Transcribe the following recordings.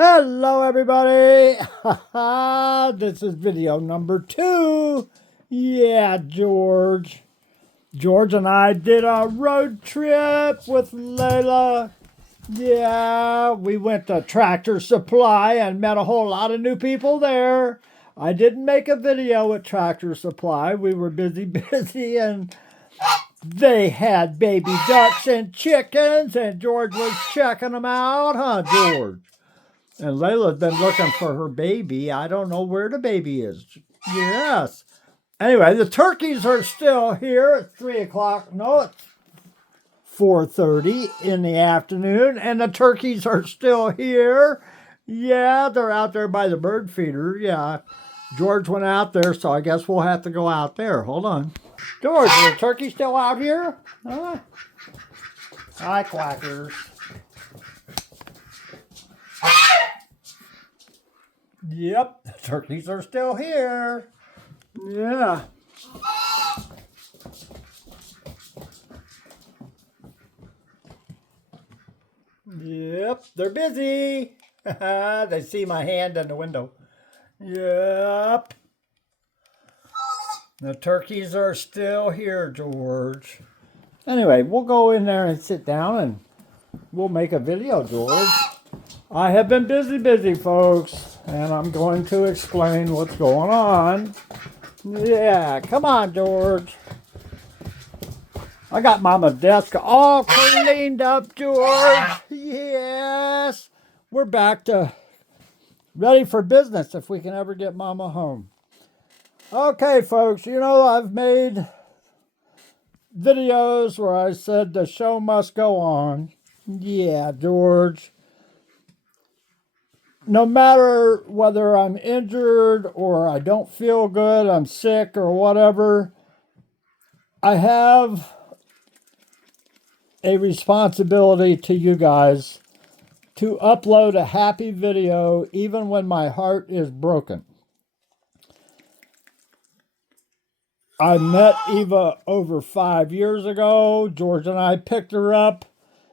Hello, everybody. This is video number 2. Yeah, George. George and I did a road trip with Layla. Yeah, we went to Tractor Supply and met a whole lot of new people there. I didn't make a video at Tractor Supply. We were busy, and they had baby ducks and chickens, and George was checking them out, huh, George? And Layla's been looking for her baby. I don't know where the baby is. Yes. Anyway, the turkeys are still here at 3 o'clock. No, it's 4:30 in the afternoon, and the turkeys are still here. Yeah, they're out there by the bird feeder. Yeah, George went out there, so I guess we'll have to go out there. Hold on. George, is the turkey still out here? Huh? Hi, quackers. Yep, the turkeys are still here. Yeah. Yep, they're busy. They see my hand in the window. Yep. The turkeys are still here, George. Anyway, we'll go in there and sit down and we'll make a video, George. I have been busy, folks, and I'm going to explain what's going on. Yeah, come on, George. I got Mama's desk all cleaned up, George. Yes. We're back to ready for business if we can ever get Mama home. Okay, folks, you know I've made videos where I said the show must go on. Yeah, George. No matter whether I'm injured or I don't feel good, I'm sick or whatever, I have a responsibility to you guys to upload a happy video even when my heart is broken. I met Eva over 5 years ago. George and I picked her up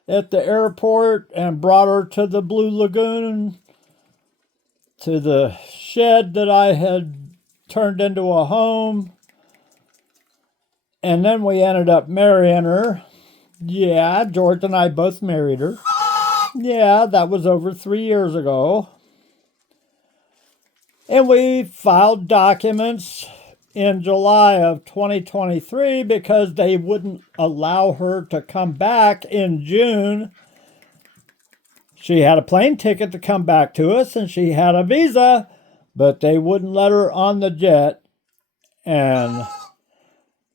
at the airport and brought her to the Blue Lagoon, to the shed that I had turned into a home. And then we ended up marrying her. Yeah, George and I both married her. Yeah, that was over 3 years ago. And we filed documents in July of 2023 because they wouldn't allow her to come back in June. She had a plane ticket to come back to us, and she had a visa, but they wouldn't let her on the jet, and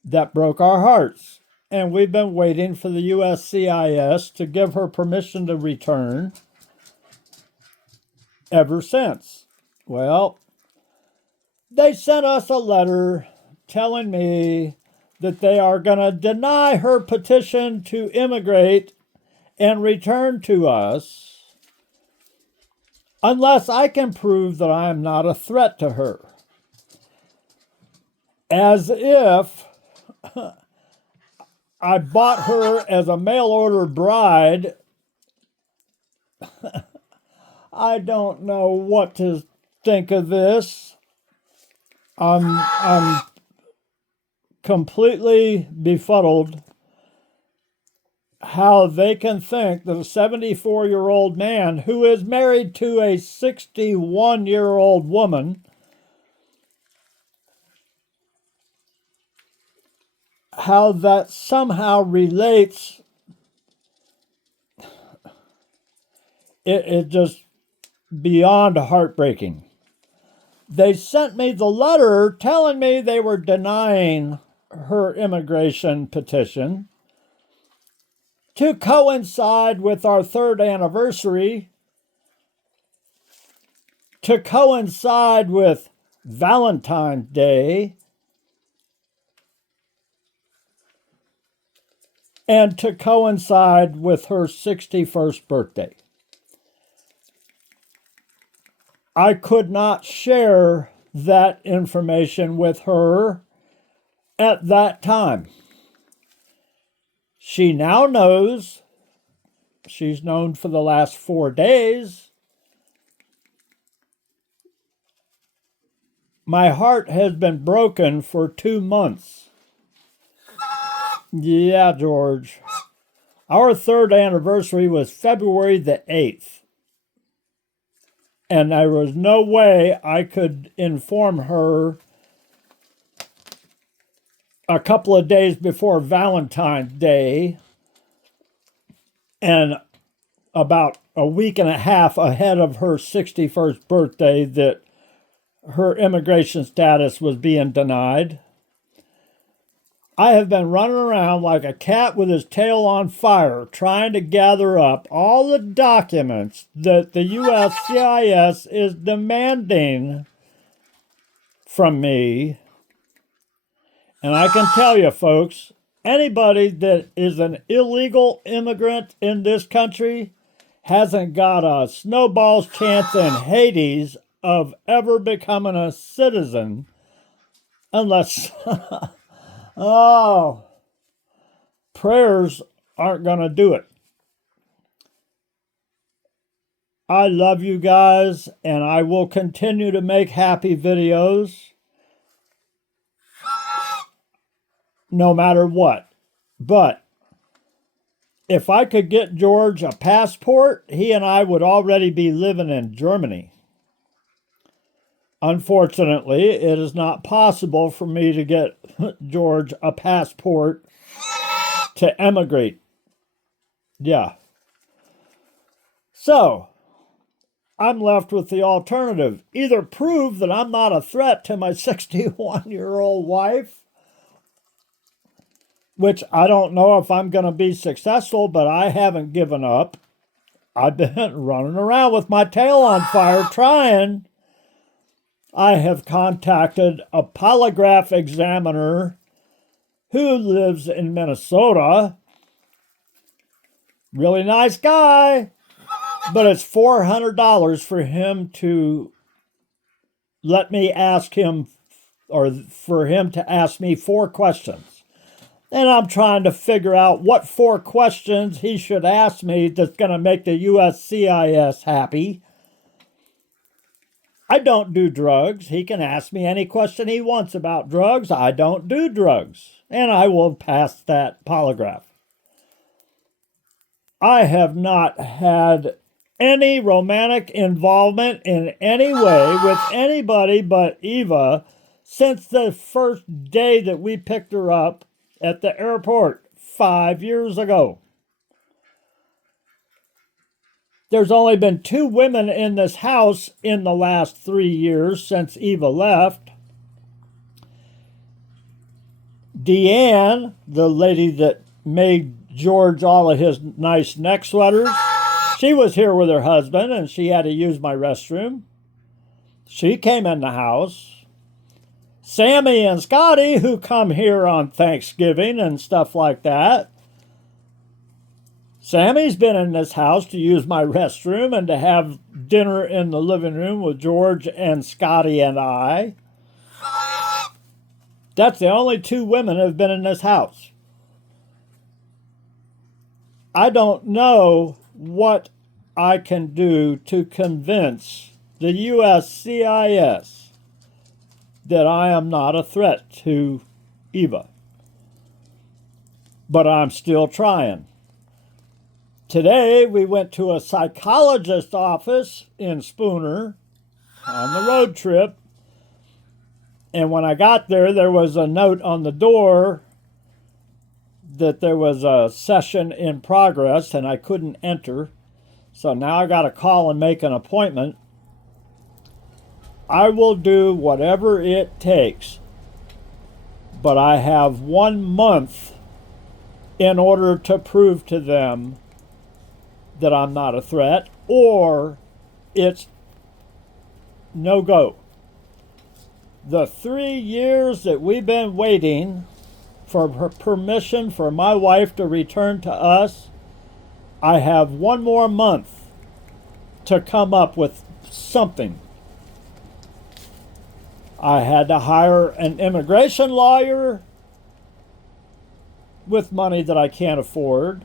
that broke our hearts. And we've been waiting for the USCIS to give her permission to return ever since. Well, they sent us a letter telling me that they are going to deny her petition to immigrate and return to us unless I can prove that I am not a threat to her. As if I bought her as a mail order bride. I don't know what to think of this. I'm completely befuddled how they can think that a 74-year-old man who is married to a 61-year-old woman, how that somehow relates. It just beyond heartbreaking. They sent me the letter telling me they were denying her immigration petition to coincide with our 3rd anniversary, to coincide with Valentine's Day, and to coincide with her 61st birthday. I could not share that information with her at that time. She now knows. She's known for the last 4 days My heart has been broken for 2 months. Yeah, George. Our third anniversary was February the 8th. And there was no way I could inform her a couple of days before Valentine's Day and about a week and a half ahead of her 61st birthday that her immigration status was being denied. I have been running around like a cat with his tail on fire, trying to gather up all the documents that the USCIS is demanding from me. And I can tell you, folks, anybody that is an illegal immigrant in this country hasn't got a snowball's chance in Hades of ever becoming a citizen unless... Oh, prayers aren't going to do it. I love you guys, and I will continue to make happy videos no matter what. But if I could get George a passport, he and I would already be living in Germany. Unfortunately, it is not possible for me to get George a passport to emigrate. Yeah. So, I'm left with the alternative. Either prove that I'm not a threat to my 61-year-old wife, which I don't know if I'm going to be successful, but I haven't given up. I've been running around with my tail on fire trying. I have contacted a polygraph examiner who lives in Minnesota. Really nice guy, but it's $400 for him to let me ask him, or for him to ask me 4 questions. And I'm trying to figure out what 4 questions he should ask me that's going to make the USCIS happy. I don't do drugs. He can ask me any question he wants about drugs. I don't do drugs. And I will pass that polygraph. I have not had any romantic involvement in any way with anybody but Eva since the first day that we picked her up at the airport 5 years ago. There's only been 2 women in this house in the last 3 years since Eva left. Deanne, the lady that made George all of his nice neck sweaters, she was here with her husband and she had to use my restroom. She came in the house. Sammy and Scotty, who come here on Thanksgiving and stuff like that. Sammy's been in this house to use my restroom and to have dinner in the living room with George and Scotty and I. That's the only 2 women that have been in this house. I don't know what I can do to convince the USCIS that I am not a threat to Eva. But I'm still trying. Today, we went to a psychologist's office in Spooner on the road trip. And when I got there, there was a note on the door that there was a session in progress and I couldn't enter. So now I got to call and make an appointment. I will do whatever it takes. But I have 1 month in order to prove to them that I'm not a threat, or it's no go. The 3 years that we've been waiting for permission for my wife to return to us, I have 1 more month to come up with something. I had to hire an immigration lawyer with money that I can't afford.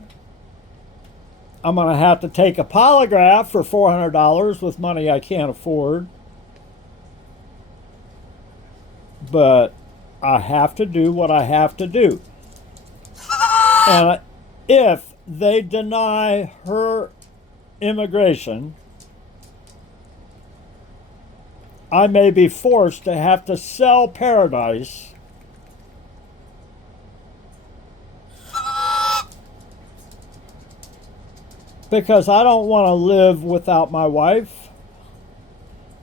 I'm going to have to take a polygraph for $400 with money I can't afford. but I have to do what I have to do. And if they deny her immigration, I may be forced to have to sell paradise because I don't want to live without my wife.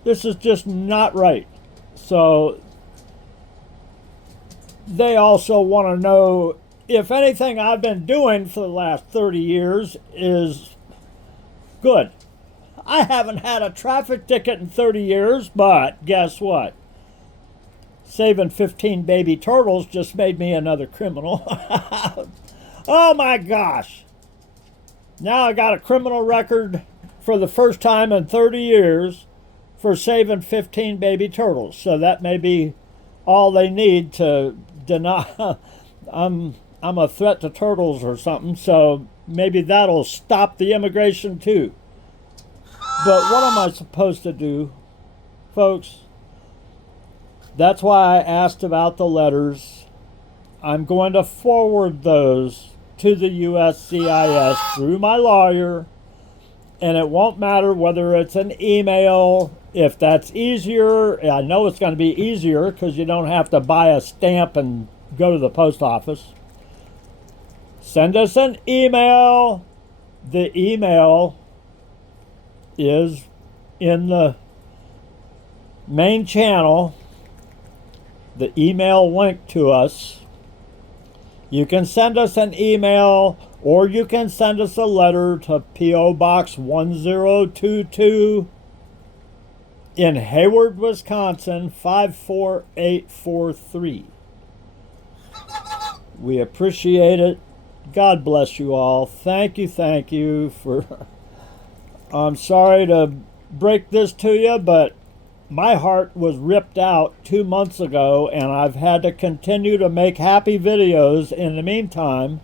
This is just not right. So they also want to know if anything I've been doing for the last 30 years is good. I haven't had a traffic ticket in 30 years, but guess what? Saving 15 baby turtles just made me another criminal. Oh my gosh. Now I got a criminal record for the first time in 30 years for saving 15 baby turtles. So that may be all they need to deny. I'm a threat to turtles or something, so maybe that'll stop the immigration too. But what am I supposed to do, folks? That's why I asked about the letters. I'm going to forward those to the USCIS through my lawyer, and it won't matter whether it's an email. If that's easier, I know it's going to be easier because you don't have to buy a stamp and go to the post office. Send us an email. The email is in the main channel, the email link to us. You can send us an email or you can send us a letter to P.O. Box 1022 in Hayward, Wisconsin 54843. We appreciate it. God bless you all. Thank you for... I'm sorry to break this to you, but my heart was ripped out 2 months ago, and I've had to continue to make happy videos in the meantime,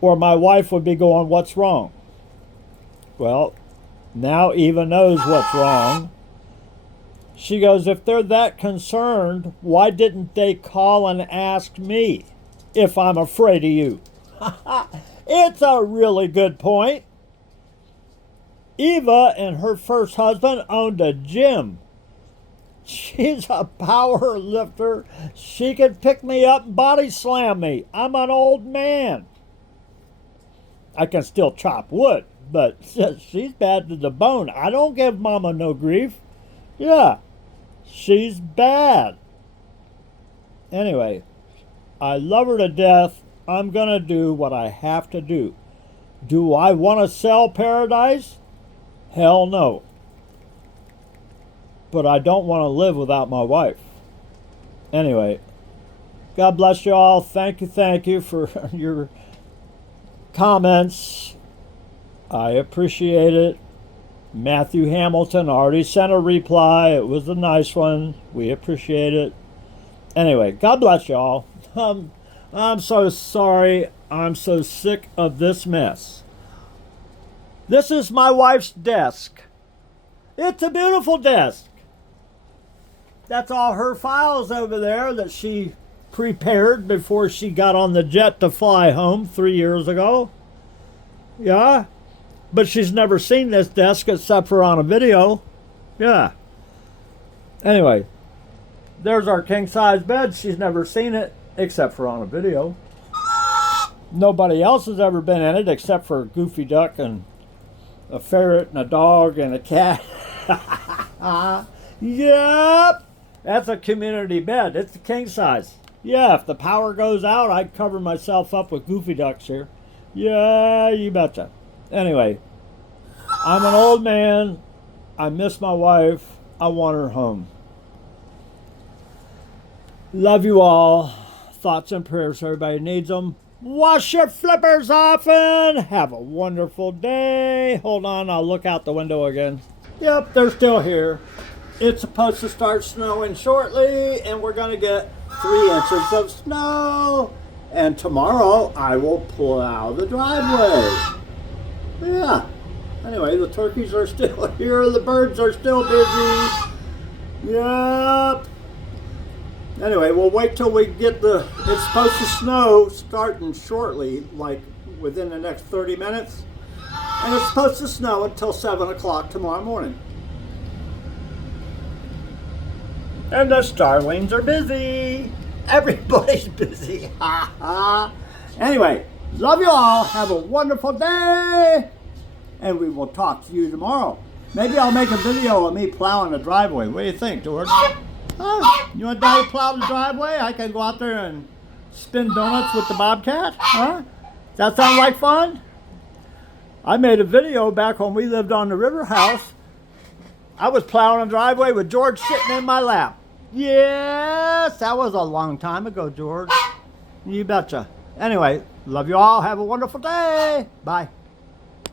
or my wife would be going, "What's wrong?" Well, now Eva knows what's wrong. She goes, "If they're that concerned, why didn't they call and ask me if I'm afraid of you?" It's a really good point. Eva and her first husband owned a gym. She's a power lifter. She could pick me up and body slam me. I'm an old man. I can still chop wood, but she's bad to the bone. I don't give Mama no grief. Yeah, she's bad. Anyway, I love her to death. I'm going to do what I have to do. Do I want to sell paradise? Hell no. But I don't want to live without my wife. Anyway, God bless you all. Thank you for your comments. I appreciate it. Matthew Hamilton already sent a reply. It was a nice one. We appreciate it. Anyway, God bless you all. I'm so sorry. I'm so sick of this mess. This is my wife's desk. It's a beautiful desk. That's all her files over there that she prepared before she got on the jet to fly home 3 years ago. Yeah. But she's never seen this desk except for on a video. Yeah. Anyway, there's our king-size bed. She's never seen it except for on a video. Nobody else has ever been in it except for a Goofy Duck and a ferret and a dog and a cat. Yep. That's a community bed. It's a king size. Yeah, if the power goes out, I'd cover myself up with Goofy Ducks here. Yeah, you betcha. Anyway, I'm an old man. I miss my wife. I want her home. Love you all. Thoughts and prayers. Everybody needs them. Wash your flippers often. Have a wonderful day. Hold on, I'll look out the window again. Yep, they're still here. It's supposed to start snowing shortly, and we're going to get 3 inches of snow. And tomorrow, I will plow the driveway. Yeah. Anyway, the turkeys are still here. The birds are still busy. Yep. Anyway, we'll wait till we get the, it's supposed to snow starting shortly, like within the next 30 minutes. And it's supposed to snow until 7 o'clock tomorrow morning. And the starlings are busy. Everybody's busy. Ha ha. Anyway, love you all. Have a wonderful day. And we will talk to you tomorrow. Maybe I'll make a video of me plowing the driveway. What do you think, George? Huh? You want Daddy to plow the driveway? I can go out there and spin donuts with the Bobcat? Huh? That sound like fun? I made a video back when we lived on the river house. I was plowing the driveway with George sitting in my lap. Yes, that was a long time ago, George. You betcha. Anyway, love you all. Have a wonderful day. Bye.